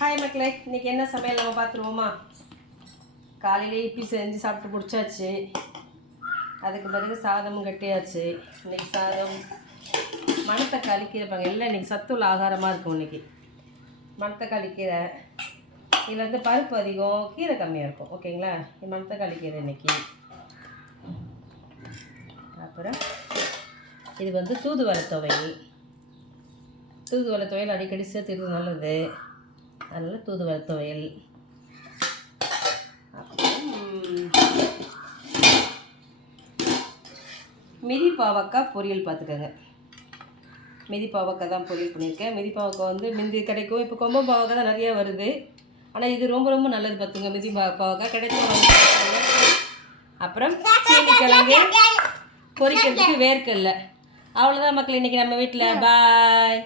Hi மக்களே, இன்றைக்கி என்ன சமையல் நம்ம பார்த்துருவோமா? காலையிலே இட்லி செஞ்சு சாப்பிட்டு முடிச்சாச்சு. அதுக்கு பிறகு சாதமும் கட்டியாச்சு. இன்றைக்கி சாதம் மணத்தக்காளி கீரை பாருங்க, எல்லாம் இன்றைக்கி சத்துள்ள ஆகாரமாக இருக்கும். இன்றைக்கி மணத்தக்காளி கீரை, இதில் வந்து பருப்பு அதிகம், கீரை கம்மியாக இருக்கும். ஓகேங்களா? இது மணத்தக்காளி கீரை இன்றைக்கி. அப்புறம் இது வந்து தூதுவளை துவையல். தூதுவளை துவையல் அடிக்கடி சேர்த்துக்கிறது நல்லது. அதனால் தூதுவளை துவையல். அப்புறம் மிதி பாவக்காய் பொரியல் பார்த்துக்கோங்க. மிதி பாவக்காய் தான் பொரியல் பண்ணியிருக்கேன். மிதி பாவக்காய் வந்து மிந்தி கிடைக்கும், இப்போ கொம்ப பாவக்காய் தான் நிறையா வருது. ஆனால் இது ரொம்ப ரொம்ப நல்லது பார்த்துங்க. மிதி பாவக்காய் கிடைக்கும். அப்புறம் சீனிக்கிழங்கு பொரிக்கிறதுக்கு வேர்க்கடலை. அவ்வளோதான் மக்கள் இன்றைக்கி நம்ம வீட்டில். பாய்.